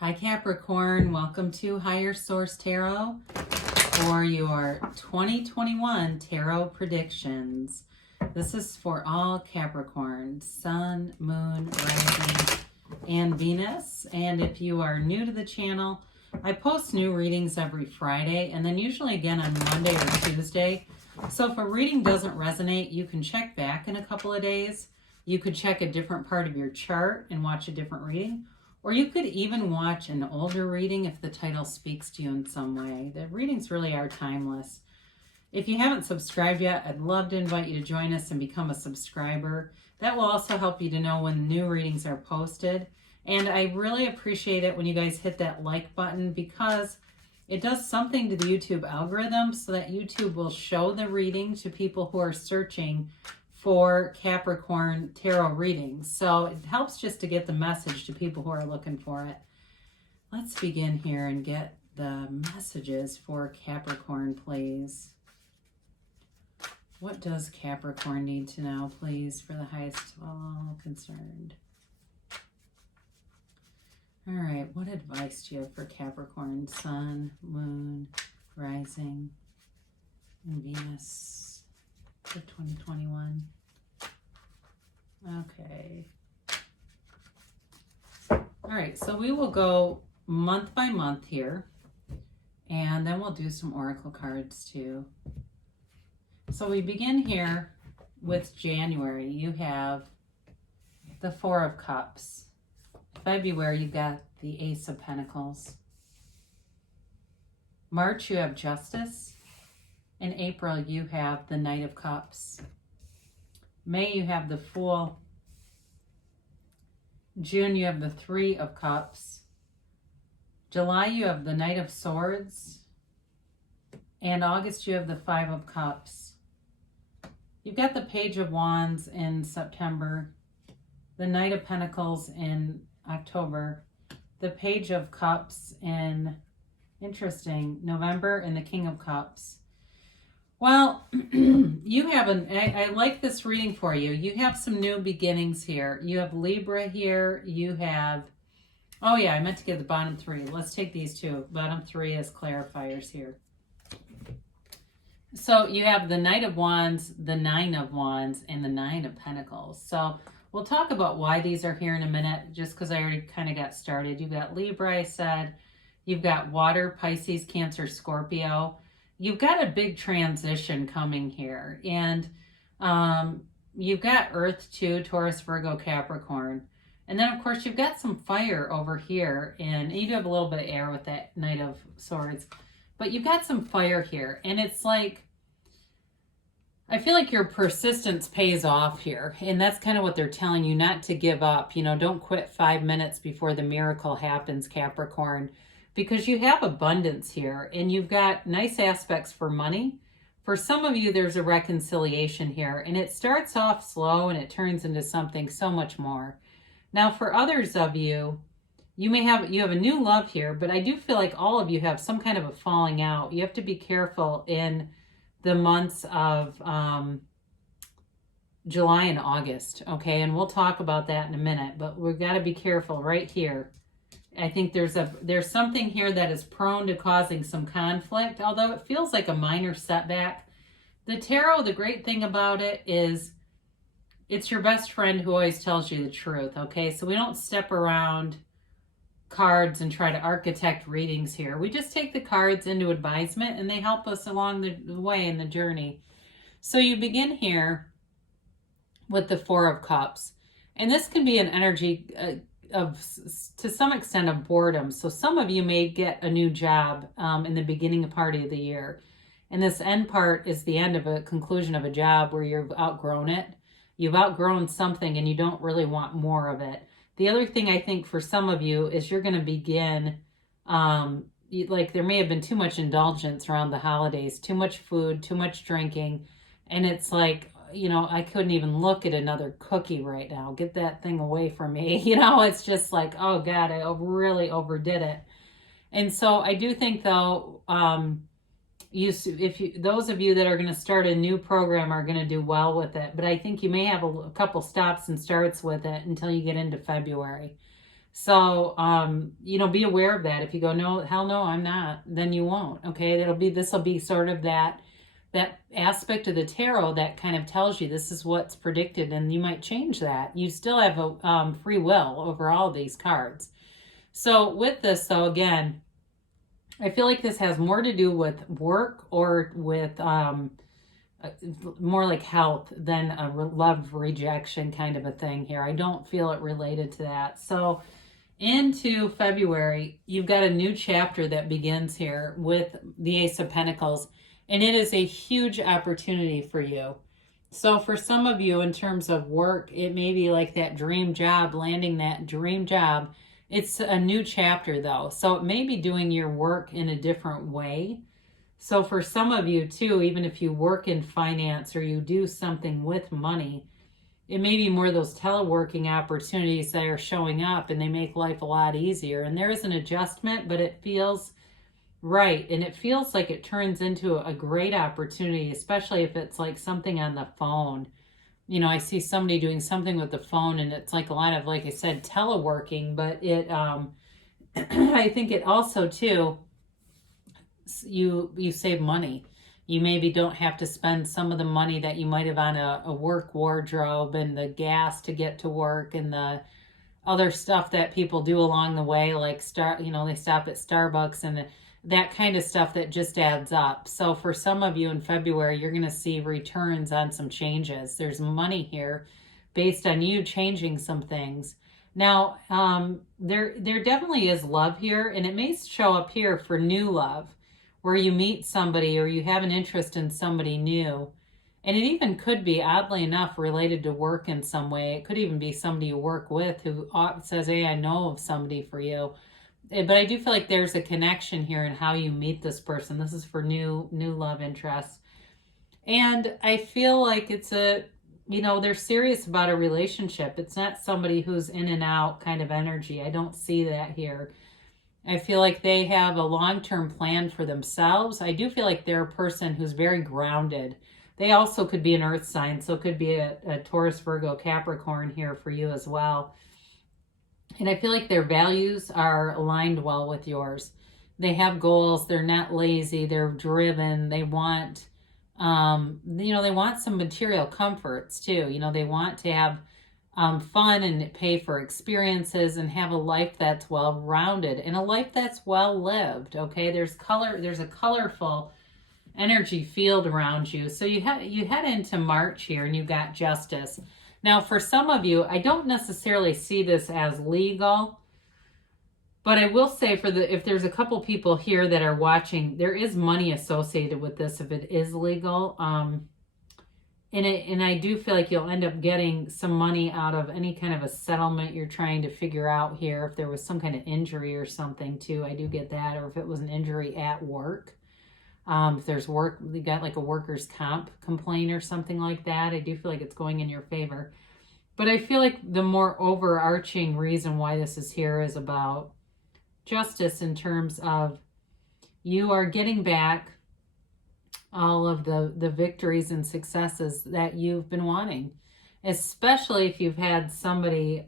Hi Capricorn, welcome to Higher Source Tarot for your 2021 Tarot predictions. This is for all Capricorn, Sun, Moon, Rising, and Venus. And if you are new to the channel, I post new readings every Friday and then usually again on Monday or Tuesday. So if a reading doesn't resonate, you can check back in a couple of days. You could check a different part of your chart and watch a different reading. Or you could even watch an older reading if the title speaks to you in some way. The readings really are timeless. If you haven't subscribed yet, I'd love to invite you to join us and become a subscriber. That will also help you to know when new readings are posted. And I really appreciate it when you guys hit that like button because it does something to the YouTube algorithm so that YouTube will show the reading to people who are searching for Capricorn tarot readings. So it helps just to get the message to people who are looking for it. Let's begin here and get the messages for Capricorn, please. What does Capricorn need to know, please, for the highest of all concerned? All right, what advice do you have for Capricorn, Sun, Moon, Rising, and Venus? For 2021. Okay. All right, so we will go month by month here, and then we'll do some oracle cards too. So we begin here with January. You have the Four of Cups. February, you got the Ace of Pentacles. March, you have Justice. In April, you have the Knight of Cups. May, you have the Fool. June, you have the Three of Cups. July, you have the Knight of Swords. And August, you have the Five of Cups. You've got the Page of Wands in September, the Knight of Pentacles in October, the Page of Cups in, interesting, November, and the King of Cups. Well, you have I like this reading for you. You have some new beginnings here. You have Libra here. You have, oh yeah, I meant to get the bottom three. Let's take these two. Bottom three as clarifiers here. So you have the Knight of Wands, the Nine of Wands, and the Nine of Pentacles. So we'll talk about why these are here in a minute, just because I already kind of got started. You've got Libra, I said. You've got Water, Pisces, Cancer, Scorpio. You've got a big transition coming here. And you've got Earth too, Taurus, Virgo, Capricorn. And then, of course, you've got some fire over here. And you do have a little bit of air with that Knight of Swords. But you've got some fire here. And it's like, I feel like your persistence pays off here. And that's kind of what they're telling you, not to give up. You know, don't quit 5 minutes before the miracle happens, Capricorn. Because you have abundance here and you've got nice aspects for money. For some of you, there's a reconciliation here and it starts off slow and it turns into something so much more. Now, for others of you, you have a new love here, but I do feel like all of you have some kind of a falling out. You have to be careful in the months of July and August, okay? And we'll talk about that in a minute, but we've got to be careful right here. I think there's something here that is prone to causing some conflict, although it feels like a minor setback. The tarot, the great thing about it is it's your best friend who always tells you the truth, okay? So we don't step around cards and try to architect readings here. We just take the cards into advisement and they help us along the way in the journey. So you begin here with the Four of Cups. And this can be an energy to some extent of boredom. So some of you may get a new job in the beginning part of the year. And this end part is the end of a conclusion of a job where you've outgrown it. You've outgrown something and you don't really want more of it. The other thing I think for some of you is you're going to begin, like there may have been too much indulgence around the holidays, too much food, too much drinking. And it's like, you know, I couldn't even look at another cookie right now. Get that thing away from me. You know, it's just like, oh God, I really overdid it. And so I do think though, those of you that are going to start a new program are going to do well with it. But I think you may have a couple stops and starts with it until you get into February. So, be aware of that. If you go, no, hell no, I'm not, then you won't. Okay. This will be sort of that aspect of the tarot that kind of tells you this is what's predicted, and you might change that. You still have a free will over all these cards. So with this, though, again, I feel like this has more to do with work or with more like health than a love rejection kind of a thing here. I don't feel it related to that. So into February, you've got a new chapter that begins here with the Ace of Pentacles, and it is a huge opportunity for you. So for some of you, in terms of work, it may be like that dream job, landing that dream job. It's a new chapter though. So it may be doing your work in a different way. So for some of you too, even if you work in finance or you do something with money, it may be more of those teleworking opportunities that are showing up, and they make life a lot easier. And there is an adjustment, but it feels right. And it feels like it turns into a great opportunity, especially if it's like something on the phone. I see somebody doing something with the phone, and it's like a lot of, like I said, teleworking, but it, I think it also too, you save money. You maybe don't have to spend some of the money that you might have on a work wardrobe and the gas to get to work and the other stuff that people do along the way, like they stop at Starbucks and that kind of stuff that just adds up. So for some of you in February, you're going to see returns on some changes. There's money here based on you changing some things. Now, there definitely is love here, and it may show up here for new love, where you meet somebody or you have an interest in somebody new. And it even could be, oddly enough, related to work in some way. It could even be somebody you work with who says, hey, I know of somebody for you. But I do feel like there's a connection here in how you meet this person. This is for new love interests. And I feel like it's they're serious about a relationship. It's not somebody who's in and out kind of energy. I don't see that here. I feel like they have a long-term plan for themselves. I do feel like they're a person who's very grounded. They also could be an earth sign, so it could be a Taurus, Virgo, Capricorn here for you as well. And I feel like their values are aligned well with yours. They have goals. They're not lazy. They're driven. They want, they want some material comforts too. They want to have fun and pay for experiences and have a life that's well-rounded and a life that's well-lived. Okay, there's a colorful energy field around you. So you head into March here, and you got Justice. Now, for some of you, I don't necessarily see this as legal, but I will say if there's a couple people here that are watching, there is money associated with this if it is legal. And I do feel like you'll end up getting some money out of any kind of a settlement you're trying to figure out here. If there was some kind of injury or something too, I do get that. Or if it was an injury at work. If there's work, you got like a workers' comp complaint or something like that, I do feel like it's going in your favor. But I feel like the more overarching reason why this is here is about justice, in terms of you are getting back all of the victories and successes that you've been wanting, especially if you've had somebody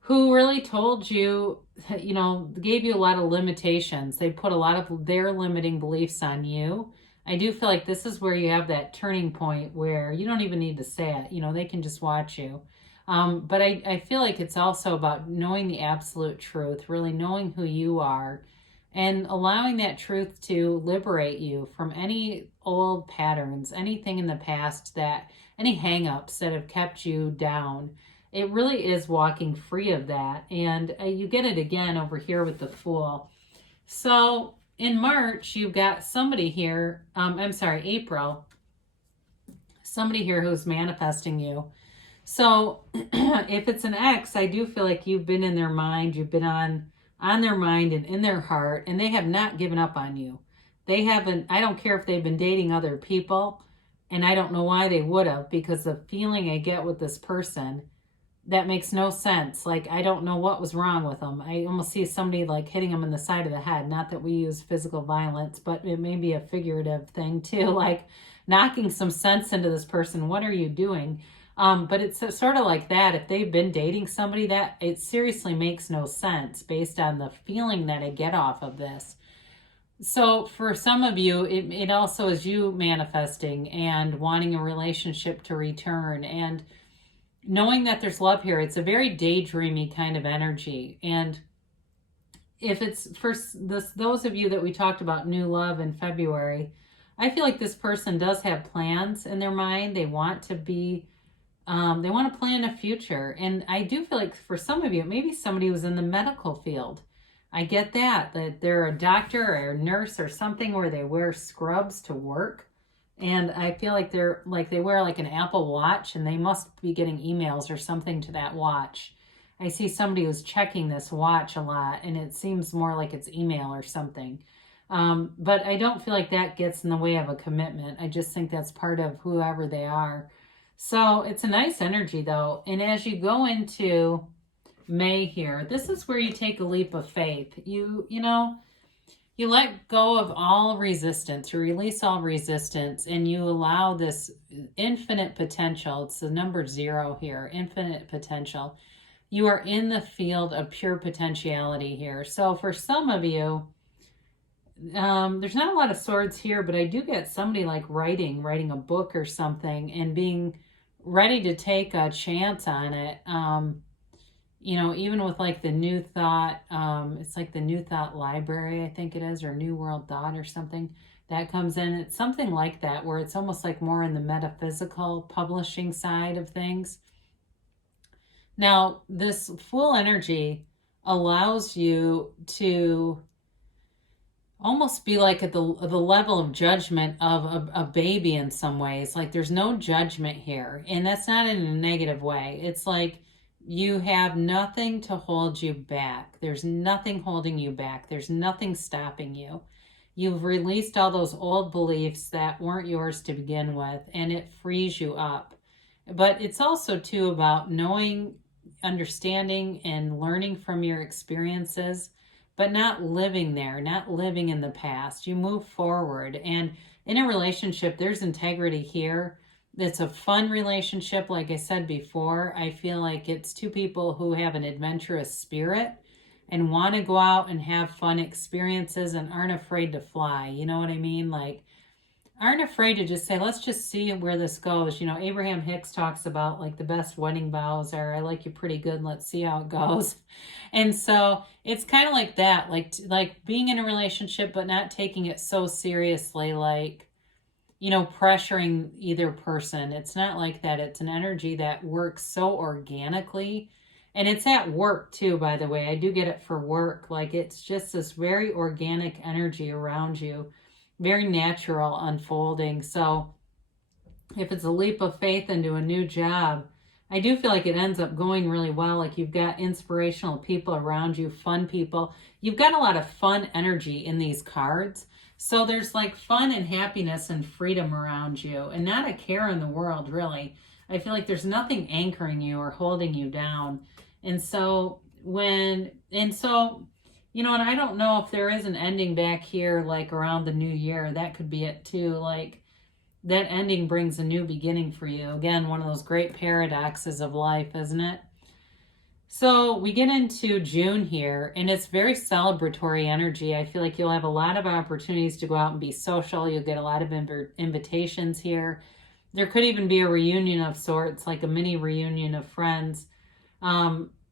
who really told you, gave you a lot of limitations. They put a lot of their limiting beliefs on you. I do feel like this is where you have that turning point where you don't even need to say it. They can just watch you. But I feel like it's also about knowing the absolute truth, really knowing who you are, and allowing that truth to liberate you from any old patterns, anything in the past, any hang-ups that have kept you down. It really is walking free of that. And you get it again over here with the Fool. So in March, you've got somebody here, April, somebody here who's manifesting you. So if it's an ex, I do feel like you've been in their mind, you've been on their mind and in their heart, and they have not given up on you. They haven't, I don't care if they've been dating other people, and I don't know why they would have, because the feeling I get with this person, that makes no sense. Like, I don't know what was wrong with them. I almost see somebody like hitting them in the side of the head. Not that we use physical violence, but it may be a figurative thing too, like knocking some sense into this person. What are you doing? But it's sort of like that. If they've been dating somebody, that it seriously makes no sense based on the feeling that I get off of this. So for some of you, it also is you manifesting and wanting a relationship to return and knowing that there's love here. It's a very daydreamy kind of energy. And if it's for those of you that we talked about new love in February, I feel like this person does have plans in their mind. They want to be, they want to plan a future. And I do feel like for some of you, maybe somebody who's in the medical field. I get that they're a doctor or a nurse or something where they wear scrubs to work. And I feel like they wear like an Apple Watch and they must be getting emails or something to that watch. I see somebody who's checking this watch a lot and it seems more like it's email or something. But I don't feel like that gets in the way of a commitment. I just think that's part of whoever they are. So it's a nice energy though. And as you go into May here, this is where you take a leap of faith. You let go of all resistance, you release all resistance, and you allow this infinite potential. It's the number 0 here, infinite potential. You are in the field of pure potentiality here. So for some of you, there's not a lot of swords here, but I do get somebody like writing a book or something and being ready to take a chance on it. Even with like the New Thought, it's like the New Thought Library, I think it is, or New World Thought or something that comes in. It's something like that where it's almost like more in the metaphysical publishing side of things. Now, this Fool energy allows you to almost be like at the level of judgment of a baby in some ways. Like there's no judgment here, and that's not in a negative way. It's like you have nothing to hold you back. There's nothing holding you back. There's nothing stopping you. You've released all those old beliefs that weren't yours to begin with, and it frees you up. But it's also too about knowing, understanding, and learning from your experiences, but not living there, not living in the past. You move forward. And in a relationship, there's integrity here. It's a fun relationship. Like I said before, I feel like it's two people who have an adventurous spirit and want to go out and have fun experiences and aren't afraid to fly. You know what I mean? Like, aren't afraid to just say, let's just see where this goes. Abraham Hicks talks about like the best wedding vows are, I like you pretty good, let's see how it goes. And so it's kind of like that, like being in a relationship, but not taking it so seriously, like, pressuring either person. It's not like that. It's an energy that works so organically. And it's at work too, by the way. I do get it for work. Like it's just this very organic energy around you, very natural unfolding. So if it's a leap of faith into a new job, I do feel like it ends up going really well. Like you've got inspirational people around you, fun people. You've got a lot of fun energy in these cards. So there's like fun and happiness and freedom around you and not a care in the world, really. I feel like there's nothing anchoring you or holding you down. And and I don't know if there is an ending back here, like around the new year. That could be it too. Like that ending brings a new beginning for you. Again, one of those great paradoxes of life, isn't it? So we get into June here, and it's very celebratory energy. I feel like you'll have a lot of opportunities to go out and be social. You'll get a lot of invitations here. There could even be a reunion of sorts, like a mini reunion of friends.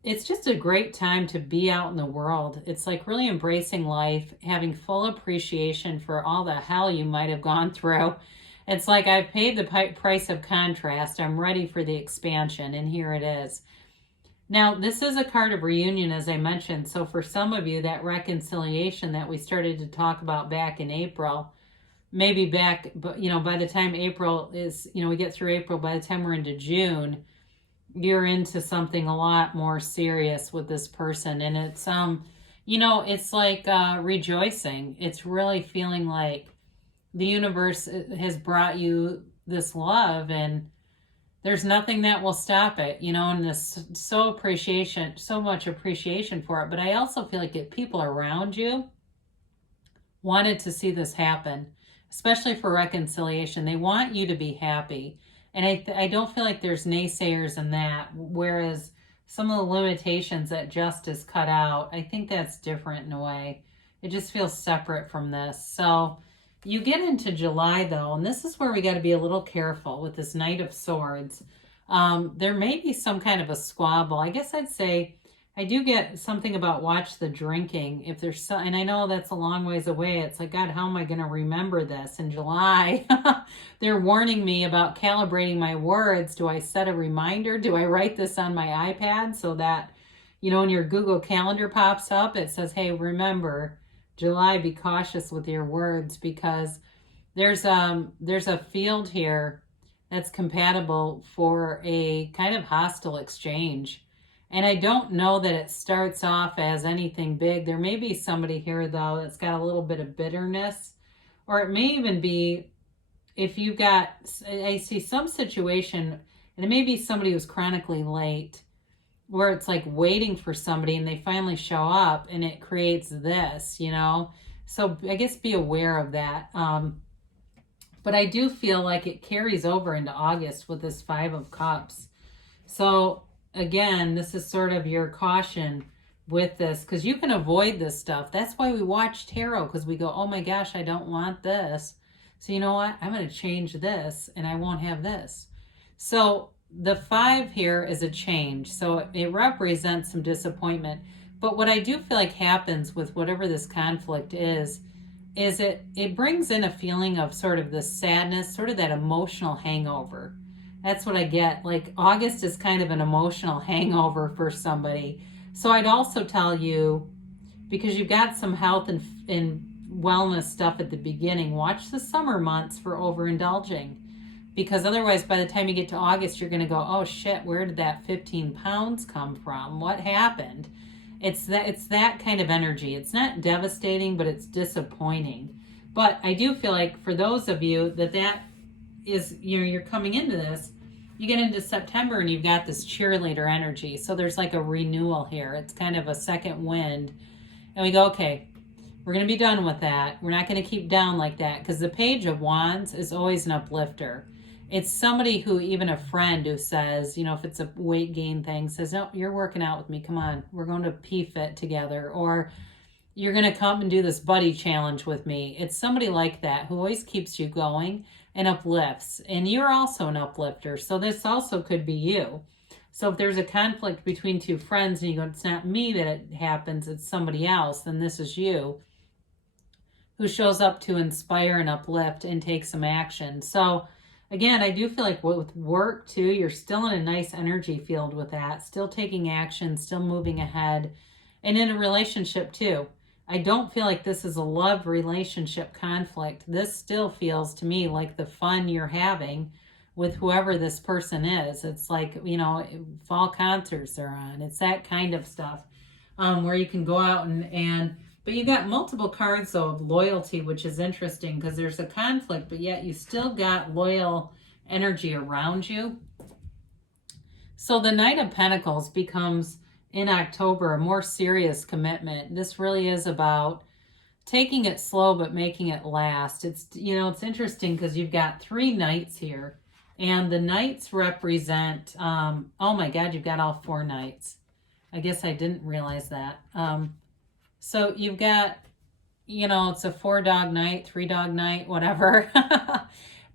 It's just a great time to be out in the world. It's like really embracing life, having full appreciation for all the hell you might have gone through. It's like I've paid the price of contrast. I'm ready for the expansion, and here it is. Now, this is a card of reunion, as I mentioned. So for some of you, that reconciliation that we started to talk about back in April, maybe back, but by the time April is, we get through April, by the time we're into June, you're into something a lot more serious with this person. And it's, it's like rejoicing. It's really feeling like the universe has brought you this love, and there's nothing that will stop it, and this so much appreciation for it. But I also feel like if people around you wanted to see this happen, especially for reconciliation, they want you to be happy. And I don't feel like there's naysayers in that, whereas some of the limitations that Justice cut out, I think that's different in a way. It just feels separate from this. So you get into July, though, and this is where we got to be a little careful with this Knight of Swords. There may be some kind of a squabble. I guess I'd say I do get something about watch the drinking. If there's so, and I know that's a long ways away. It's like, God, how am I going to remember this in July? They're warning me about calibrating my words. Do I set a reminder? Do I write this on my iPad so that, you know, when your Google Calendar pops up, it says, hey, remember, July, be cautious with your words, because there's a field here that's compatible for a kind of hostile exchange. And I don't know that it starts off as anything big. There may be somebody here, though, that's got a little bit of bitterness. Or it may even be, if you've got, I see some situation, and it may be somebody who's chronically late, where it's like waiting for somebody and they finally show up and it creates this, you know? So I guess be aware of that. But I do feel like it carries over into August with this 5 of Cups. So again, this is sort of your caution with this, because you can avoid this stuff. That's why we watch tarot, because we go, oh my gosh, I don't want this. So you know what? I'm going to change this and I won't have this. So the 5 here is a change. So it represents some disappointment. But what I do feel like happens with whatever this conflict is it brings in a feeling of sort of the sadness, sort of that emotional hangover. That's what I get. Like August is kind of an emotional hangover for somebody. So I'd also tell you, because you've got some health and wellness stuff at the beginning, watch the summer months for overindulging. Because otherwise, by the time you get to August, you're going to go, oh shit, where did that 15 pounds come from? What happened? It's that kind of energy. It's not devastating, but it's disappointing. But I do feel like for those of you that is, you know, you're coming into this, you get into September and you've got this cheerleader energy. So there's like a renewal here. It's kind of a second wind. And we go, okay, we're going to be done with that. We're not going to keep down like that, because the Page of Wands is always an uplifter. It's somebody who, even a friend who says, you know, if it's a weight gain thing, says, no, you're working out with me. Come on, we're going to P-Fit together. Or you're going to come and do this buddy challenge with me. It's somebody like that who always keeps you going and uplifts. And you're also an uplifter. So this also could be you. So if there's a conflict between two friends and you go, it's not me that it happens, it's somebody else, then this is you who shows up to inspire and uplift and take some action. So again, I do feel like with work too, you're still in a nice energy field with that, still taking action, still moving ahead. And in a relationship too, I don't feel like this is a love relationship conflict. This still feels to me like the fun you're having with whoever this person is. It's like, you know, fall concerts are on. It's that kind of stuff where you can go out but you got multiple cards, though, of loyalty, which is interesting because there's a conflict, but yet you still got loyal energy around you. So the Knight of Pentacles becomes, in October, a more serious commitment. This really is about taking it slow but making it last. It's, you know, it's interesting because you've got 3 knights here, and the knights represent, oh my God, you've got all 4 knights. I guess I didn't realize that. So you've got, you know, it's a 4-dog night, 3-dog night, whatever.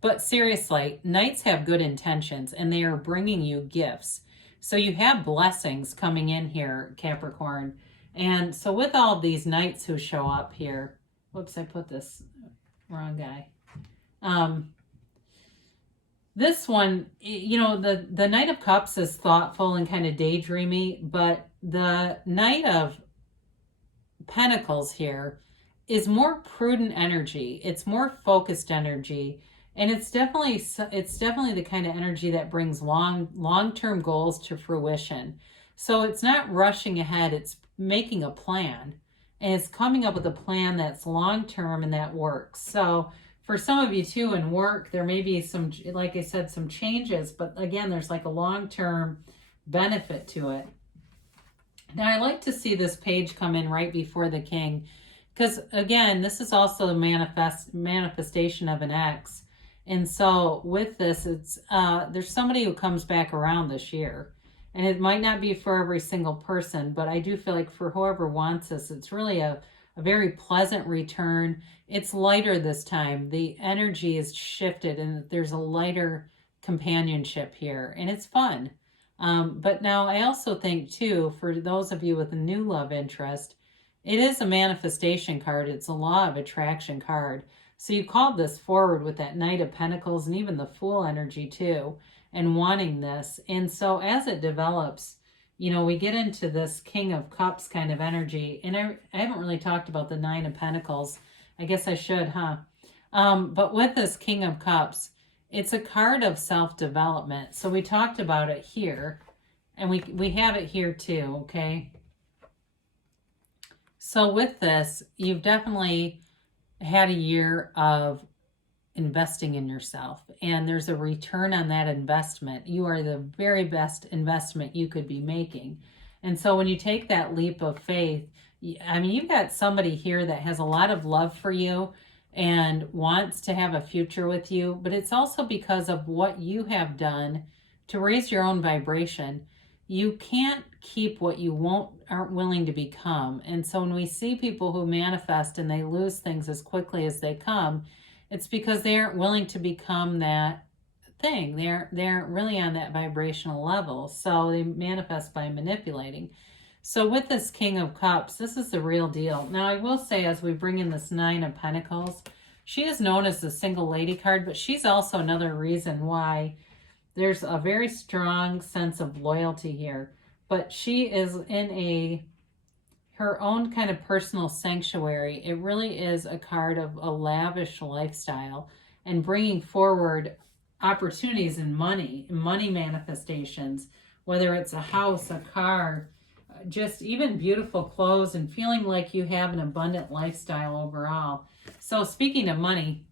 But seriously, knights have good intentions and they are bringing you gifts. So you have blessings coming in here, Capricorn. And so with all of these knights who show up here, whoops, I put this wrong guy. This one, you know, the Knight of Cups is thoughtful and kind of daydreamy, but the Knight of Pentacles here is more prudent energy. It's more focused energy, and it's definitely the kind of energy that brings long-term goals to fruition. So it's not rushing ahead, it's making a plan, and it's coming up with a plan that's long-term and that works. So for some of you too in work, there may be some, like I said, some changes, but again, there's like a long-term benefit to it. Now, I like to see this page come in right before the King, because again, this is also a manifestation of an ex. And so with this, it's there's somebody who comes back around this year. And it might not be for every single person, but I do feel like for whoever wants this, it's really a very pleasant return. It's lighter this time. The energy is shifted and there's a lighter companionship here, and it's fun. But now I also think too, for those of you with a new love interest, it is a manifestation card. It's a law of attraction card. So you called this forward with that Knight of Pentacles and even the Fool energy too, and wanting this. And so as it develops, you know, we get into this King of Cups kind of energy. And I haven't really talked about the Nine of Pentacles. I guess I should, huh? But with this King of Cups, it's a card of self-development. So we talked about it here, and we have it here too, okay? So with this, you've definitely had a year of investing in yourself, and there's a return on that investment. You are the very best investment you could be making. And so when you take that leap of faith, I mean, you've got somebody here that has a lot of love for you and wants to have a future with you, but it's also because of what you have done to raise your own vibration. You can't keep what you aren't willing to become. And so when we see people who manifest and they lose things as quickly as they come, it's because they aren't willing to become that thing. They aren't really on that vibrational level. So they manifest by manipulating. So with this King of Cups, this is the real deal. Now I will say, as we bring in this Nine of Pentacles, she is known as the single lady card, but she's also another reason why there's a very strong sense of loyalty here. But she is in her own kind of personal sanctuary. It really is a card of a lavish lifestyle and bringing forward opportunities in money manifestations, whether it's a house, a car, just even beautiful clothes, and feeling like you have an abundant lifestyle overall. So speaking of money,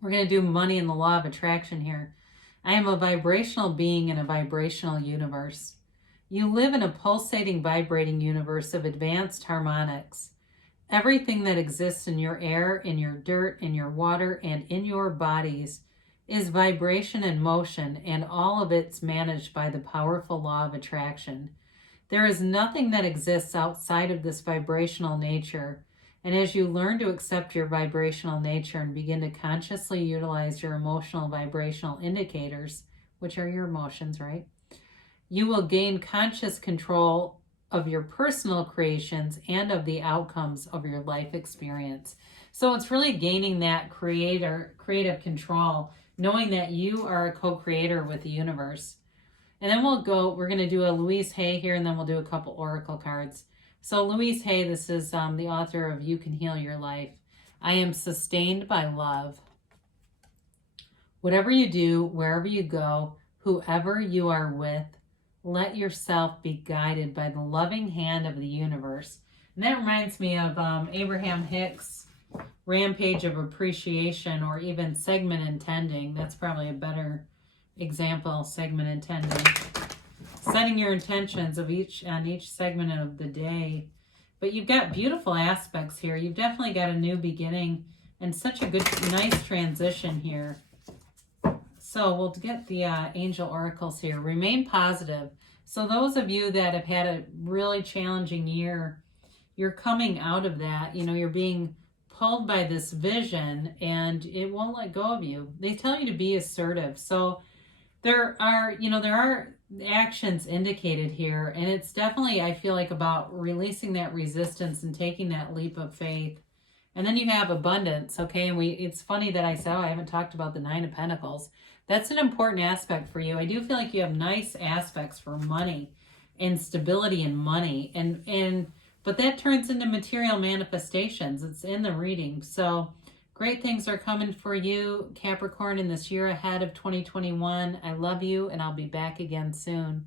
we're going to do money in the law of attraction here. I am a vibrational being in a vibrational universe. You live in a pulsating, vibrating universe of advanced harmonics. Everything that exists in your air, in your dirt, in your water, and in your bodies is vibration and motion, and all of it's managed by the powerful law of attraction. There is nothing that exists outside of this vibrational nature. And as you learn to accept your vibrational nature and begin to consciously utilize your emotional vibrational indicators, which are your emotions, right? You will gain conscious control of your personal creations and of the outcomes of your life experience. So it's really gaining that creative control, knowing that you are a co-creator with the universe. And then we're going to do a Louise Hay here, and then we'll do a couple oracle cards. So Louise Hay, this is the author of You Can Heal Your Life. I am sustained by love. Whatever you do, wherever you go, whoever you are with, let yourself be guided by the loving hand of the universe. And that reminds me of Abraham Hicks' Rampage of Appreciation, or even Segment Intending. That's probably a better example, Segment Intending. Setting your intentions on each segment of the day. But you've got beautiful aspects here. You've definitely got a new beginning and such a nice transition here. So we'll get the angel oracles here. Remain positive. So those of you that have had a really challenging year, you're coming out of that. You know, you're being pulled by this vision and it won't let go of you. They tell you to be assertive. So there are actions indicated here, and it's definitely, I feel like, about releasing that resistance and taking that leap of faith. And then you have abundance, okay? And it's funny that I haven't talked about the Nine of Pentacles. That's an important aspect for you. I do feel like you have nice aspects for money and stability in money, but that turns into material manifestations. It's in the reading. So great things are coming for you, Capricorn, in this year ahead of 2021. I love you, and I'll be back again soon.